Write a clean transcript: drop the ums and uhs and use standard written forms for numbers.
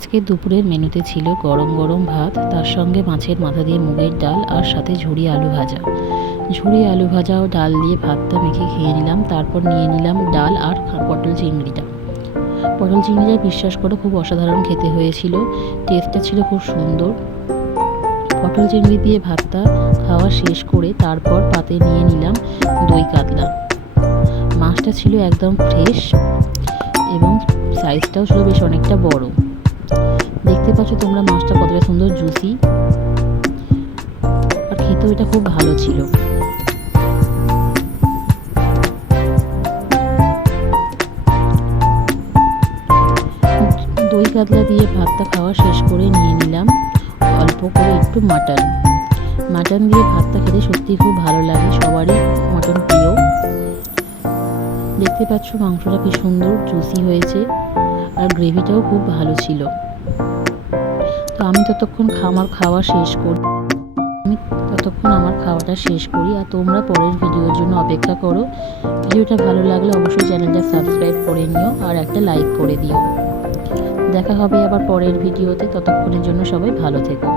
আজকে দুপুরের মেনুতে ছিল গরম গরম ভাত, তার সঙ্গে মাছের মাথা দিয়ে মুগের ডাল আর সাথে ঝুরি আলু ভাজা। ঝুরি আলু ভাজা ও ডাল দিয়ে ভাতটা মেখে খেয়ে নিলাম। তারপর নিয়ে নিলাম ডাল আর পটল চিংড়িটা। পটল চিংড়িটা বিশ্বাস করো খুব অসাধারণ খেতে হয়েছিল, টেস্টটা ছিল খুব সুন্দর। পটল চিংড়ি দিয়ে ভাতটা খাওয়া শেষ করে তারপর পাতে নিয়ে নিলাম দই কাতলা। মাছটা ছিল একদম ফ্রেশ এবং সাইজটাও ছিল বেশ অনেকটা বড়। দেখতে পাচ্ছ তোমরা মাছটা কতটা সুন্দর জুসি, আর খেতেও এটা খুব ভালো ছিল। দই কাতলা দিয়ে ভাতটা খাওয়া শেষ করে নিয়ে নিলাম অল্প করে একটু মাটন দিয়ে ভাতটা খেতে সত্যি খুব ভালো লাগে, সবারই মটন প্রিয়। দেখতে পাচ্ছ মাংসটা কি সুন্দর জুসি হয়েছে, আর গ্রেভিটাও খুব ভালো ছিল। তো আমি ততক্ষণ আমার খাওয়াটা শেষ করি আর তোমরা পরের ভিডিওর জন্য অপেক্ষা করো। ভিডিওটা ভালো লাগলে অবশ্যই চ্যানেলটা সাবস্ক্রাইব করে নিও আর একটা লাইক করে দিও। দেখা হবে আবার পরের ভিডিওতে, ততক্ষণের জন্য সবাই ভালো থেকো।